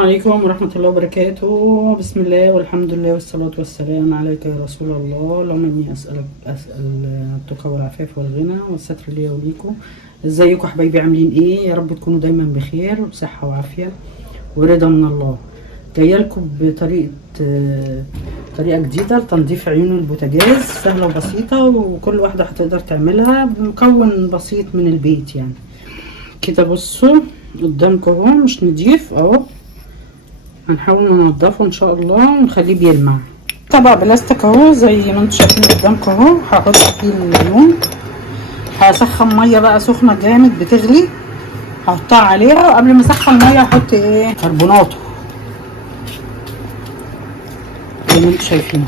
عليكم ورحمة الله وبركاته. بسم الله والحمد لله والصلاة والسلام عليك يا رسول الله. اللهم إني أسأل التقى والعفاف والغنى والستر لي وليكم. ازيكم حبايبي، عاملين ايه؟ يا رب تكونوا دايما بخير وبصحة وعافية ورضا من الله. جايه لكم طريقة جديدة لتنظيف عيون البوتاجاز، سهلة وبسيطة وكل واحدة هتقدر تعملها بمكون بسيط من البيت يعني كده. بصوا قدامكم اهو، مش نضيف اهو، هنحاول ننضفه ان شاء الله ونخليه بيلمع. طبق بلاستيك اهو زي ما انتم شايفين قدامكم اهو، هحط فيه العيون. هسخن ميه بقى سخنه جامد بتغلي، هحطها عليها، وقبل ما اسخن الميه هحط ايه؟ كربوناته زي ما انتم شايفين.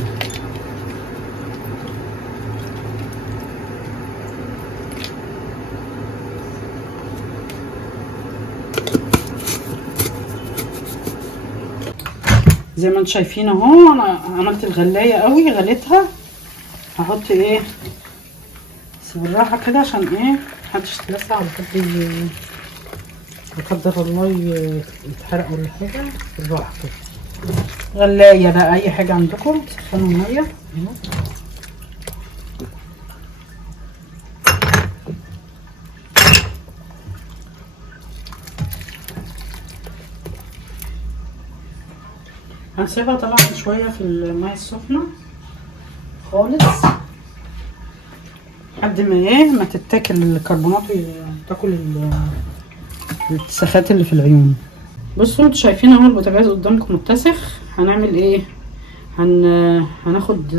زي ما انتم شايفين اهو، انا عملت الغلايه قوي، غليتها. هحط ايه بس بالراحه كده عشان ايه محدش يتلسع ولا حد لا قدر الله يتحرق ولا حاجه. بالراحه كده، غلايه بقى اي حاجه عندكم تسخنوا الميه. هنسيبها طبعا شويه في الميه السخنه خالص لحد ما ايه ما تتاكل الكربونات وتاكل الاتساخات اللي في العيون. بصوا انتوا شايفين اهو البوتاجاز قدامكم متسخ. هنعمل ايه؟ هناخد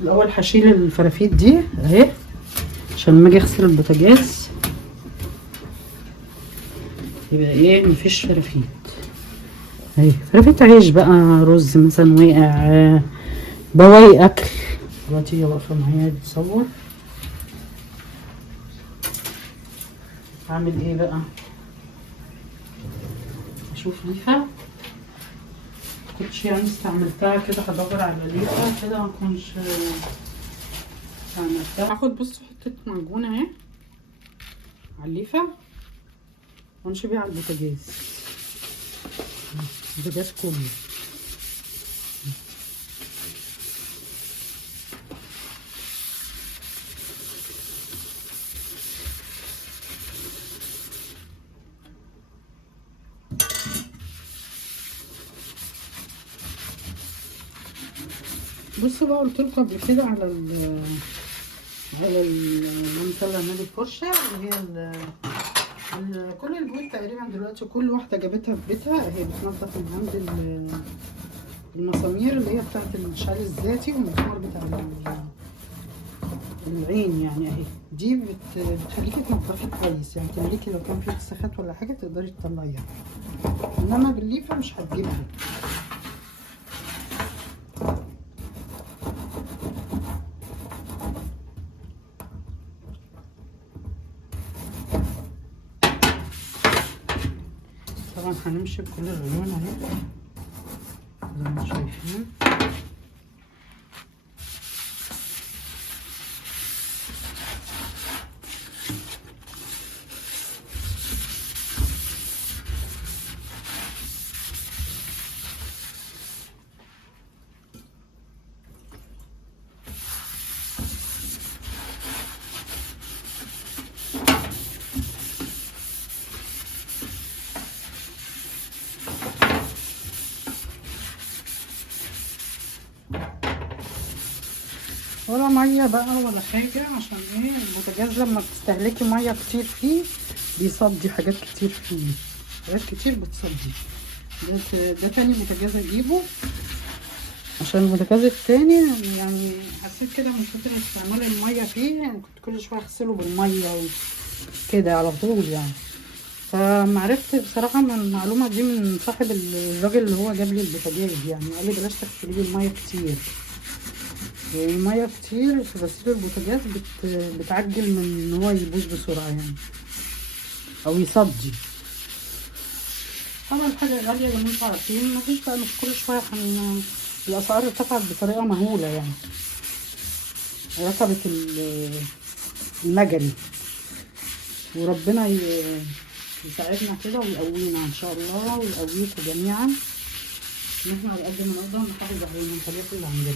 الاول، هشيل الفرافيت دي اهي عشان لما اجي اغسل البوتاجاز يبقى ايه مفيش فرافيت اهي. فرافيت عيش بقى، رز مثلا واقع، بواقي اكل. دلوقتي هي واقفه معايا بتصور. هعمل ايه بقى؟ اشوف ليفه كنتش يعني استعملتها كده، هدور على ليفه كده ما كنتش استعملتها. هاخد بصوا حته معجون اهي على الليفه وانشي بيها على البوتاجاز كله. بصوا بقى، قلت لكم قبل كده على اللهم صل على النبي، الفرشه اللي هي كل البيوت تقريبا دلوقتي كل واحده جابتها في بيتها اهي، بتنضف من عند المسامير اللي هي بتاعت الشعر الذاتي والمسمار بتاع العين يعني اهي. دي بتخليكي تنضفي كويس يعني، تملكي لو كان في اتساخات ولا حاجه تقدري تطلعيها، انما بالليفه مش هتجيبها. طبعا هنمشي بكل العيون اهي زي ما شايفين. ولا ميه بقى ولا حاجه، عشان ايه البوتاجاز لما بتستهلكي ميه كتير فيه بيصدي حاجات كتير فيه، حاجات كتير بتصدي. ده تاني بوتاجاز اجيبه، عشان البوتاجاز التاني يعني حسيت كده من كتر استعمال الميه فيه يعني كنت كل شويه اغسله بالميه وكده على طول يعني. فمعرفت بصراحه من المعلومه دي من صاحب الراجل اللي هو جاب لي البوتاجاز يعني، قال لي بلاش تغسليه بالميه كتير. الميه كتير في غسيل البوتاجاز بتعجل من ان هو يبوظ بسرعه يعني او يصدي. طبعا الحاجه غاليه زي ما انتم عارفين، مفيش بقى مش كل شويه الاسعار ارتفعت بطريقه مهوله يعني، ركبت المجري. وربنا يساعدنا كده ويقوينا ان شاء الله، ويقويكم جميعا ان احنا على قد ما نقدر نحافظ على المنتجات اللي عندنا.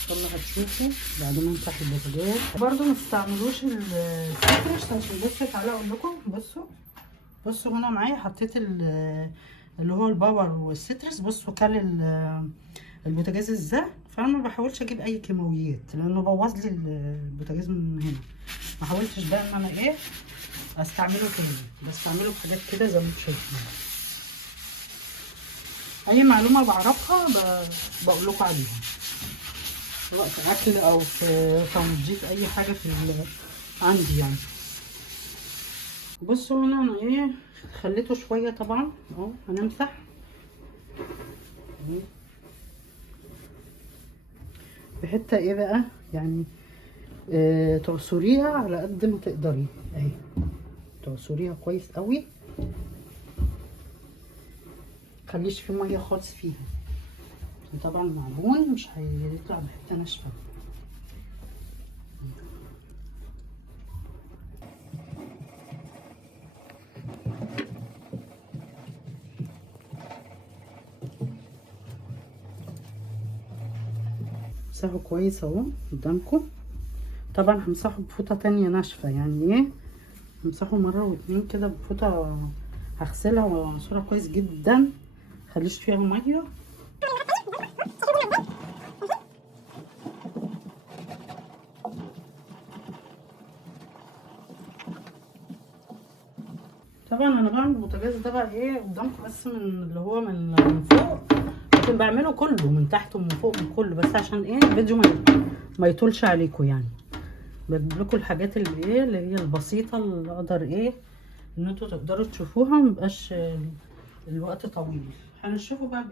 ان شاء الله هتشوفوا بعد ما نفتح البوتاجاز. برضو ما تستعملوش السيترس عشان بصوا تعالوا اقول لكم. بصوا هنا معايا حطيت اللي هو الباور والسيترس. بصوا كل البوتاجاز ازاي. فانا ما بحاولش اجيب اي كيماويات لانه بوظ لي البوتاجاز من هنا. ما حاولتش بقى ان انا استعمله تاني، بستعمله في حاجات كده زي ما انتم شايفين. اي معلومه بعرفها بقول لكم عليها، سواء في اكل او في تنظيف اي حاجه في عندي يعني. بصوا هنا انا خليته شويه طبعا اهو. هنمسح بحته بقى يعني تعصريها على قد ما تقدري اهي. تعصريها كويس قوي، متخليش فيه ميه خالص فيها. طبعا المعجون مش هيطلع بحته ناشفه. همسحه كويس اهو قدامكم. طبعا همسحه بفوطه تانية ناشفه يعني همسحه مره واتنين كده بفوطه. هغسلها واعصرها كويس جدا، مخليش فيها ميه. طبعا انا بعمل البوتاجاز ده بقى قدامكم بس من اللي هو من فوق. ممكن بعمله كله من تحت ومن فوق من كله، بس عشان الفيديو ما يطولش عليكم يعني. بجيب لكم الحاجات اللي اللي هي البسيطه اللي اقدر ان انتوا تقدروا تشوفوها، مبقاش الوقت طويل. هنشوفه بقى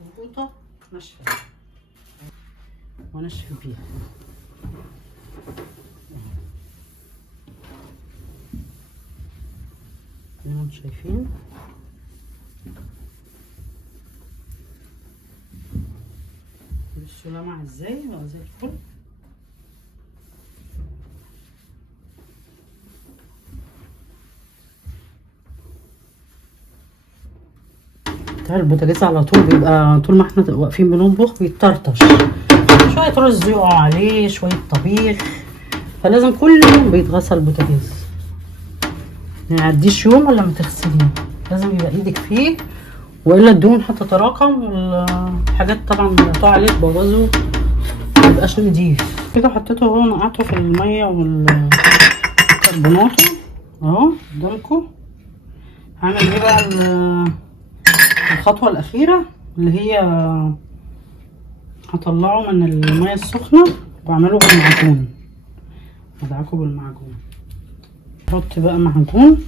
بفوطه ناشفه وانشف بيها. زي ما انتم شايفين بصوا لمع ازاي بقى زي الفل. بتاع البوتاجاز على طول بيبقى طول ما احنا واقفين بنطبخ بيتطرطش، شويه رز يقع عليه، شويه طبيخ، فلازم كل يوم بيتغسل البوتاجاز. ما يعديش يوم الا لما تغسليه، لازم يبقى ايدك فيه، والا الدهون هتتراكم والحاجات طبعا تقع عليه تبوظه، ميبقاش نضيف. كده حطيته اهو، نقعته في الميه والكربوناته اهو قدامكم. هعمل بقى الخطوه الاخيره اللي هي هطلعه من الميه السخنه واعمله بالمعجون. ادعكه بالمعجون، احط بقى معجون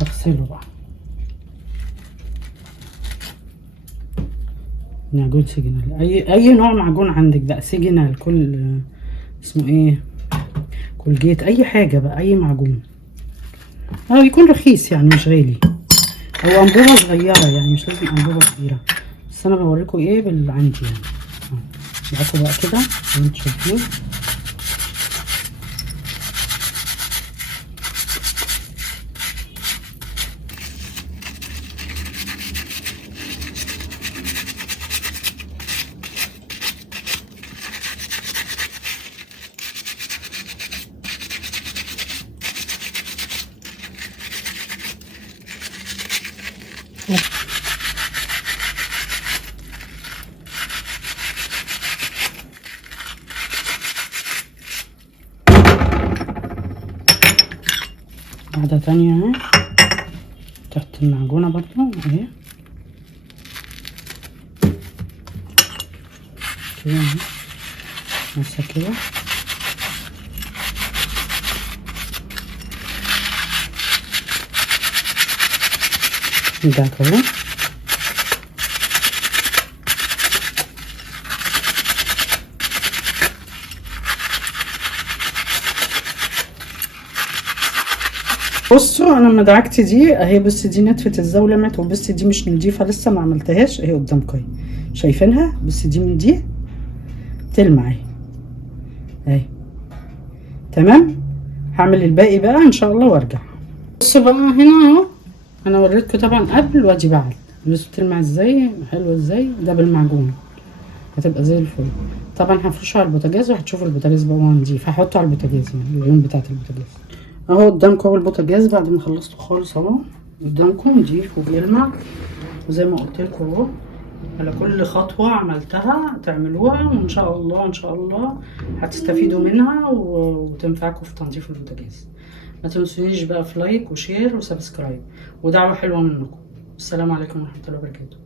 واغسله بقى. معجون سيجنال، اي نوع معجون عندك بقى، سيجنال، كل اسمه كولجيت، اي حاجه بقى، اي معجون. بيكون رخيص يعني مش غالي، او انبوبه صغيره يعني مش لازم انبوبه كبيره، بس انا بوريكم باللي عندي يعني. ادعكوا بقى كده زي ما انتم شايفين. واحدة تانية تحت المعجونة برضو اهي كده نفسها كده. ده كده بصوا انا لما دعكت دي اهي. بصي دي نتفت الزولمت، وبصي دي مش نضيفه لسه ما عملتهاش اهي قدامكم اهي، شايفينها؟ بصي دي من دي تلمع اهي، اهي. تمام. هعمل الباقي بقى ان شاء الله وارجع. بصوا بقى هنا اهو، انا وريتكم طبعا قبل وادي بعد. بصوا بتلمع ازاي، حلوه ازاي، ده بالمعجون هتبقى زي الفل. طبعا هفرشه على البوتاجاز وهتشوفوا البوتاجاز بقى نضيف، هحطه على البوتاجاز يعني العيون بتاعه البوتاجاز اهو قدامكم. اهو البوتاجاز بعد ما خلصته خالص اهو قدامكم نضيف وبيلمع، وزي ما قلت لكم اهو على كل خطوه عملتها تعملوها، وان شاء الله ان شاء الله هتستفيدوا منها وتنفعكم في تنظيف البوتاجاز. ما تنسونيش بقى في لايك وشير وسبسكرايب ودعوه حلوه منكم. السلام عليكم ورحمه الله وبركاته.